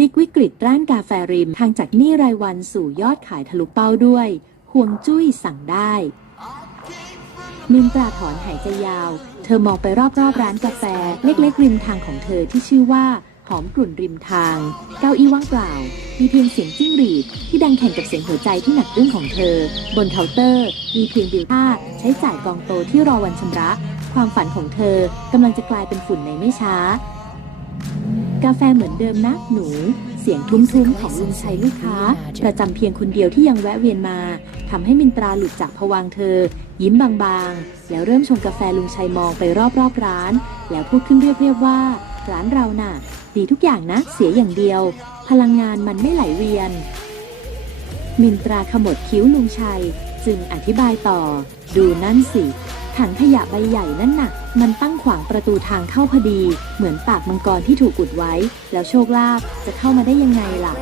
ลิกวิกฤตร้านกาแฟริม ทางจากหนี้รายวันสู่ยอดขายทะลุเป้าด้วยห่วงจุ้ยสั่งได้มินตราถอนหายใจยาว เธอมองไปรอบๆร้านกาแฟ เล็กๆริมทางของเธอที่ชื่อว่า หอมกลุ่นริมทาง เก้าอี้ว่างเปล่า มีเพียงเสียงจิ้งหรีด ที่ดังแข่งกับเสียงหัวใจที่หนักอึ้งของเธอ บนเคาน์เตอร์ มีเพียงบิลค่าใช้จ่ายกองโตที่รอวันชำระ ความฝันของเธอกำลังจะกลายเป็นฝุ่นในไม่ช้า กาแฟเหมือนเดิมนะหนู เสียงทุ้มๆของลุงชัยลูกค้า ประจำเพียงคนเดียวที่ยังแวะเวียนมาทำให้มินตราหลุดจากผวังเธอ ยิ้มบางๆ แล้วเริ่มชงกาแฟลุงชัยมองไปรอบๆร้าน แล้วพูดขึ้นเรียบๆว่า ร้านเราน่ะ ดีทุกอย่างนะ เสียอย่างเดียว พลังงานมันไม่ไหลเวียน มินตราขมวดคิ้วลุงชัย จึงอธิบายต่อ ดูนั่นสิ ถังขยะใบใหญ่นั่นน่ะ มันตั้งขวางประตูทางเข้าพอดี เหมือนปากมังกรที่ถูกอุดไว้ แล้วโชคลาภจะเข้ามาได้ยังไงล่ะ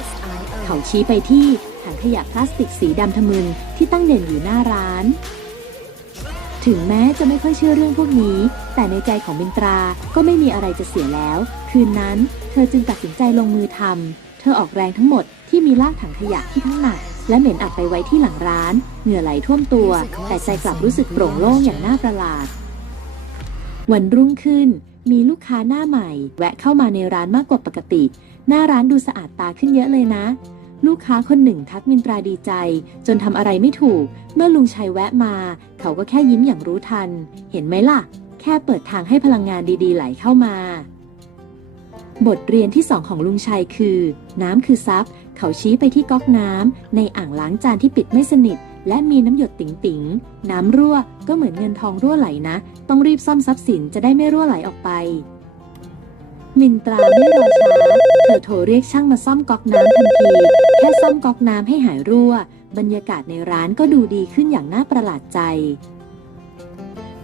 เขาชี้ไปที่ถังขยะพลาสติกสีดำทะมึนที่ตั้งเด่นอยู่หน้าร้าน ถึงแม้จะไม่ค่อยเชื่อเรื่องพวกนี้ แต่ในใจของมินตราก็ไม่มีอะไรจะเสียแล้ว คืนนั้น เธอจึงตัดสินใจลงมือทำเธอออกแรงทั้งหมดที่มีลากถังขยะที่ทั้งหนัก และเหม็นอัดไปไว้ที่หลังร้าน เหงื่อไหลท่วมตัว แต่ใจกลับรู้สึกโปร่งโล่งอย่างน่าประหลาด วันรุ่งขึ้น มีลูกค้าหน้าใหม่ แวะเข้ามาในร้านมากกว่าปกติ หน้าร้านดูสะอาดตาขึ้นเยอะเลยนะ ลูกค้าคนหนึ่งทักมินตราดีใจ จนทำอะไรไม่ถูก เมื่อลุงชัยแวะมา เขาก็แค่ยิ้มอย่างรู้ทัน เห็นไหมล่ะ แค่เปิดทางให้พลังงานดีๆ ไหลเข้ามาบทเรียนที่สองของลุงชัยคือ น้ำคือทรัพย์ เขาชี้ไปที่ก๊อกน้ำในอ่างล้างจานที่ปิดไม่สนิท และมีน้ำหยดติ๋งๆ น้ำรั่วก็เหมือนเงินทองรั่วไหลนะ ต้องรีบซ่อมทรัพย์สินจะได้ไม่รั่วไหลออกไปมินตราไม่รอช้า เธอโทรเรียกช่างมาซ่อมก๊อกน้ำทันที แค่ซ่อมก๊อกน้ำให้หายรั่ว บรรยากาศในร้านก็ดูดีขึ้นอย่างน่าประหลาดใจ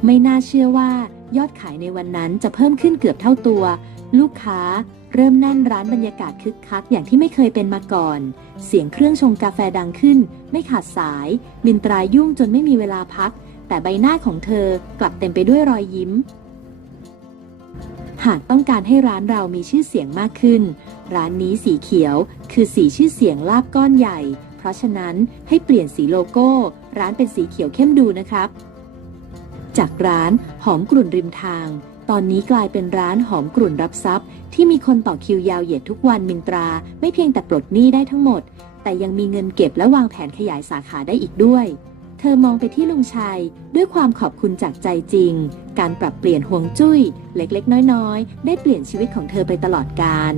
ไม่น่าเชื่อว่ายอดขายในวันนั้นจะเพิ่มขึ้นเกือบเท่าตัว ลูกค้า เริ่มแน่นร้านบรรยากาศคึกคักอย่างที่ไม่เคยเป็นมาก่อน เสียงเครื่องชงกาแฟดังขึ้น ไม่ขาดสาย มินตรายุ่งจนไม่มีเวลาพัก แต่ใบหน้าของเธอกลับเต็มไปด้วยรอยยิ้ม หากต้องการให้ร้านเรามีชื่อเสียงมากขึ้น ร้านนี้สีเขียว คือสีชื่อเสียงลาบก้อนใหญ่ เพราะฉะนั้นให้เปลี่ยนสีโลโก้ ร้านเป็นสีเขียวเข้มดูนะครับ จากร้านหอมกลุ่นริมทาง ตอนนี้กลายเป็นร้านหอมกลุ่นรับทรัพย์ ที่มีคนต่อคิวยาวเหยียดทุกวันมินตรา ไม่เพียงแต่ปลดหนี้ได้ทั้งหมด แต่ยังมีเงินเก็บและวางแผนขยายสาขาได้อีกด้วย เธอมองไปที่ลุงชัย ด้วยความขอบคุณจากใจจริง การปรับเปลี่ยนห่วงจุ้ย เล็กๆ น้อยๆ ได้เปลี่ยนชีวิตของเธอไปตลอดกาล